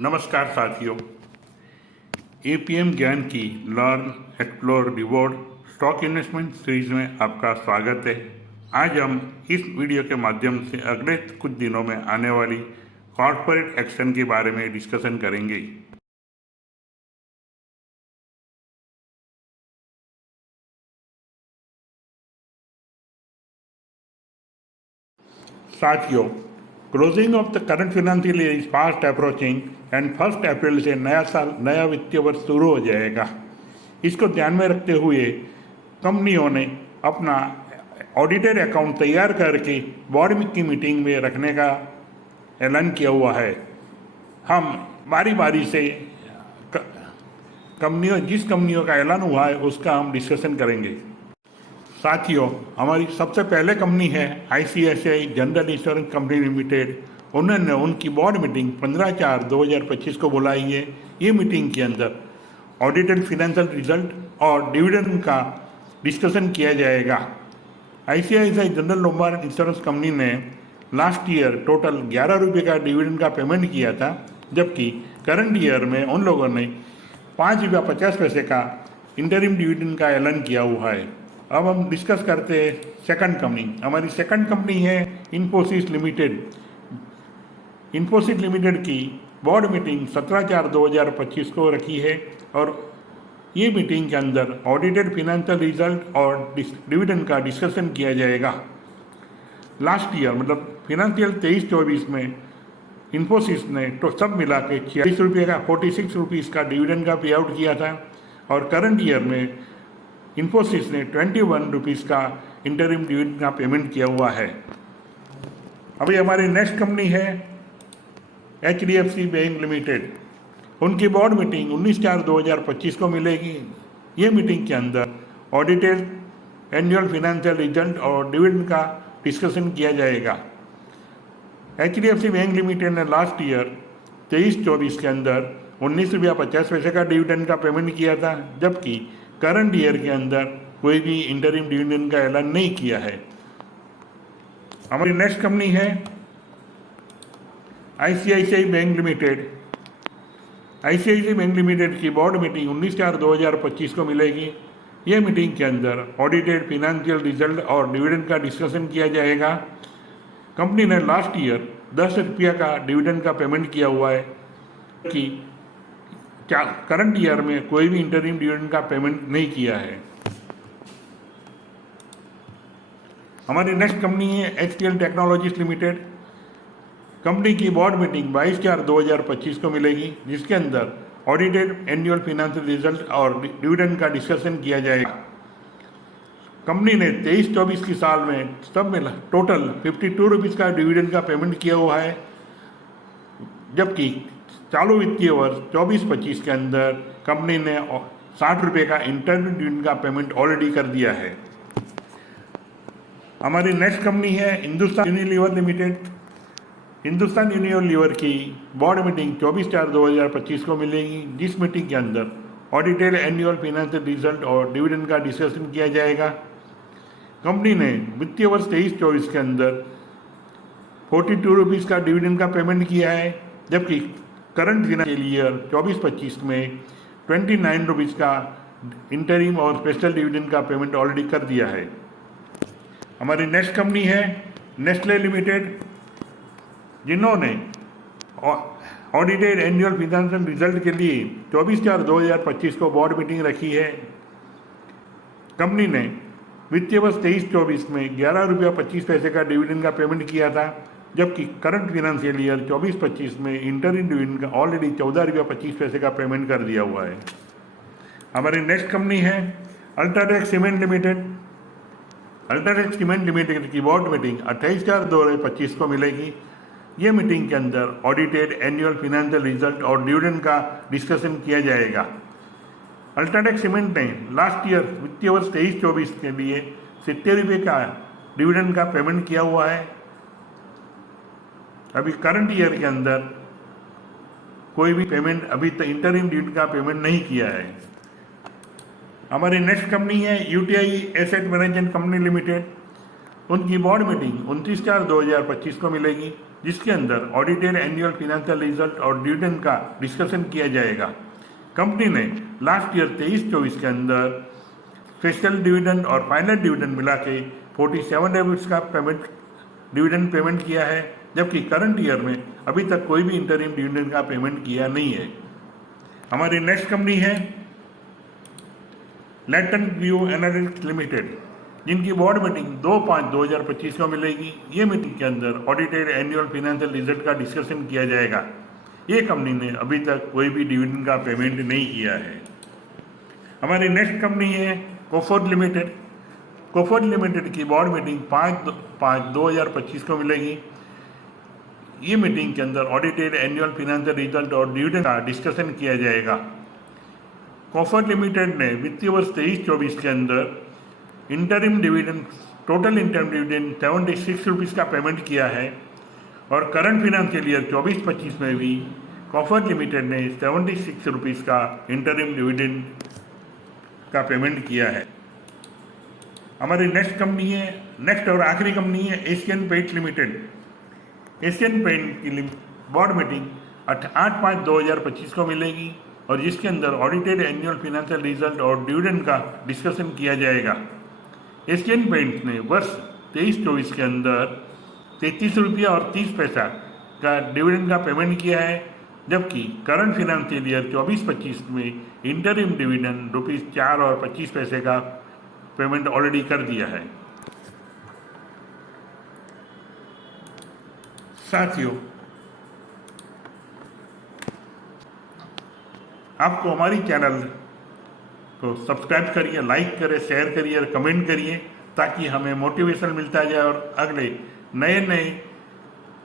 नमस्कार साथियों, एपीएम ज्ञान की learn explore reward stock investment series में आपका स्वागत है। आज हम इस वीडियो के माध्यम से अगले कुछ दिनों में आने वाली कॉर्पोरेट एक्शन के बारे में डिस्कशन करेंगे। साथियों, closing of the current financial year is fast approaching and 1 अप्रैल से नया साल, नया वित्तीय वर्ष शुरू हो जाएगा। इसको ध्यान में रखते हुए कंपनियों ने अपना ऑडिटेड अकाउंट तैयार करके बोर्ड की मीटिंग में रखने का ऐलान किया हुआ है। हम बारी बारी से जिस कंपनियों का ऐलान हुआ है उसका हम डिस्कशन करेंगे। साथियों, हमारी सबसे पहले कंपनी है ICICI general insurance company limited. उन्होंने उनकी बोर्ड मीटिंग 15/4/2025 को बुलाई है। ये मीटिंग के अंदर ऑडिटेड फिनेंशियल रिजल्ट और डिविडेंड का डिस्कशन किया जाएगा। आईसीआईसीआई जनरल इंश्योरेंस कंपनी ने लास्ट ईयर टोटल 11 रुपये का डिविडेंड का पेमेंट किया था, जबकि करंट ईयर में उन लोगों ने 5.50 रुपये का इंटरिम डिविडेंड का ऐलान किया हुआ है। अब हम डिस्कस करते हैं सेकंड कंपनी। हमारी सेकंड कंपनी है इन्फोसिस लिमिटेड। इन्फोसिस लिमिटेड की बोर्ड मीटिंग 17/4/2025 को रखी है और ये मीटिंग के अंदर ऑडिटेड फिनेंशियल रिजल्ट और डिविडेंड का डिस्कशन किया जाएगा। लास्ट ईयर मतलब फिनेंशियल 23-24 में इन्फोसिस ने तो सब मिला के 46 रुपये का 46 रुपीज़ का डिविडेंड का पे आउट किया था और करंट ईयर में इन्फोसिस ने 21 रुपीज़ का इंटरिम डिविडेंड का पेमेंट किया हुआ है। अभी हमारी नेक्स्ट कंपनी है एचडीएफसी बैंक लिमिटेड। उनकी बोर्ड मीटिंग 19/4/2025 को मिलेगी। ये मीटिंग के अंदर ऑडिटेड एनुअल फिनेंशियल रिजल्ट और डिविडेंड का डिस्कशन किया जाएगा। एचडीएफसी बैंक लिमिटेड ने लास्ट ईयर 23-24 के अंदर 19.50 का डिविडेंड का पेमेंट किया था, जबकि करंट ईयर के अंदर कोई भी इंटरिम डिविडेंड का ऐलान नहीं किया है। हमारी नेक्स्ट कंपनी है ICICI bank limited. ICICI bank limited की बोर्ड मीटिंग 19/4/2025 को मिलेगी। ये मीटिंग के अंदर ऑडिटेड फिनेंशियल रिजल्ट और डिविडेंड का डिस्कशन किया जाएगा। कंपनी ने लास्ट ईयर 10 रुपये का डिविडेंड का पेमेंट किया हुआ है कि करंट ईयर में कोई भी इंटरिम डिविडेंड का पेमेंट नहीं किया है। हमारी नेक्स्ट कंपनी है एचटीएल टेक्नोलॉजीज लिमिटेड। कंपनी की बोर्ड मीटिंग 22/4/2025 को मिलेगी, जिसके अंदर ऑडिटेड एनुअल फिनेंशियल रिजल्ट और डिविडेंड का डिस्कशन किया जाएगा। कंपनी ने 23-24 की साल में सब मिला टोटल 52 रुपीज़ का डिविडेंड का पेमेंट किया हुआ है, जबकि चालू वित्तीय वर्ष 24-25 के अंदर कंपनी ने 60 रुपये का इंटरिम डिविडेंड का पेमेंट ऑलरेडी कर दिया है। हमारी नेक्स्ट कंपनी है Hindustan Unilever limited. Hindustan Unilever की बोर्ड मीटिंग 24/4/2025 को मिलेगी, जिस मीटिंग के अंदर ऑडिटेड एनुअल फिनेंशियल रिजल्ट और डिविडेंड का डिस्कशन किया जाएगा। कंपनी ने वित्तीय वर्ष 23-24 के अंदर 42 रुपीज़ का डिविडेंड का पेमेंट किया है, जबकि करंट फाइनेंशियल ईयर 24-25 में 29 रुपीज़ का इंटरिम और स्पेशल डिविडेंड का पेमेंट ऑलरेडी कर दिया है। हमारी नेक्स्ट कंपनी है नेस्ले लिमिटेड, जिन्होंने ऑडिटेड एनुअल फिनेंशियल रिजल्ट के लिए 24/4/2025 को बोर्ड मीटिंग रखी है। कंपनी ने वित्तीय वर्ष 23-24 में 11.25 का डिविडेंड का पेमेंट किया था, जबकि करंट फाइनेंशियल ईयर 24-25 में इंटरिम डिविडेंड का ऑलरेडी 14.25 का पेमेंट कर दिया हुआ है। हमारी नेक्स्ट कंपनी है UltraTech cement limited. UltraTech cement limited की बोर्ड मीटिंग 28/4/2025 को मिलेगी। ये मीटिंग के अंदर ऑडिटेड एनुअल फिनेंशियल रिजल्ट और डिविडेंड का डिस्कशन किया जाएगा। अल्ट्राटेक सीमेंट ने लास्ट ईयर वित्तीय वर्ष 23-24 के लिए 70 रुपये का डिविडेंड का पेमेंट किया हुआ है। अभी करंट ईयर के अंदर कोई भी पेमेंट अभी तक इंटरिम डिविडेंड का पेमेंट नहीं किया है। हमारी नेक्स्ट कंपनी है UTI asset management company limited. उनकी बोर्ड मीटिंग 29/4/2025 को मिलेगी। जिसके अंदर ऑडिटेड एनुअल फिनेंशियल रिजल्ट और डिविडेंड का डिस्कशन किया जाएगा। कंपनी ने लास्ट ईयर 23-24 के अंदर स्पेशल डिविडेंड और फाइनल डिविडेंड मिला के 47 रुपीज़ का डिविडेंड पेमेंट किया है, जबकि करंट ईयर में अभी तक कोई भी इंटरिम डिविडेंड का पेमेंट किया नहीं है। हमारी नेक्स्ट कंपनी है लैटेंट व्यू एनालिटिक्स लिमिटेड, जिनकी बोर्ड मीटिंग 2/5/2025 को मिलेगी। ये मीटिंग के अंदर ऑडिटेड एनुअल फिनेंशियल रिजल्ट का डिस्कशन किया जाएगा। ये कंपनी ने अभी तक कोई भी डिविडेंड का पेमेंट नहीं किया है। हमारी नेक्स्ट कंपनी है कोफोर्ज लिमिटेड। कोफोर्ज लिमिटेड की बोर्ड मीटिंग 5/5/2025 को मिलेगी। ये मीटिंग के अंदर ऑडिटेड एनुअल फिनेंशियल रिजल्ट और डिविडेंड का डिस्कशन किया जाएगा। कोफोर्ज लिमिटेड ने वित्तीय वर्ष 23-24 के अंदर interim dividend total interim dividend 76 rupees का पेमेंट किया है और करंट फिनेंशियल ईयर 24-25 में भी कोफोर्ज लिमिटेड ने 76 रुपीज़ का इंटरिम डिविडेंड का पेमेंट किया है। हमारी नेक्स्ट और आखिरी कंपनी है Asian paint limited. Asian paint की बोर्ड मीटिंग 8/5/2025 को मिलेगी और जिसके अंदर ऑडिटेड एनुअल फिनेंशियल रिजल्ट और डिविडेंड का डिस्कशन किया जाएगा। एशियन पेंट ने वर्ष 23-24 के अंदर 33 रुपया और 30 पैसा का डिविडेंड का पेमेंट किया है, जबकि करंट फिनेंशियल ईयर 24-25 में इंटरिम डिविडेंड ₹4 और 25 पैसे का पेमेंट ऑलरेडी कर दिया है। साथियों, आपको हमारी चैनल को सब्सक्राइब करिए, लाइक करिए, शेयर करिए और कमेंट करिए ताकि हमें मोटिवेशन मिलता जाए और अगले नए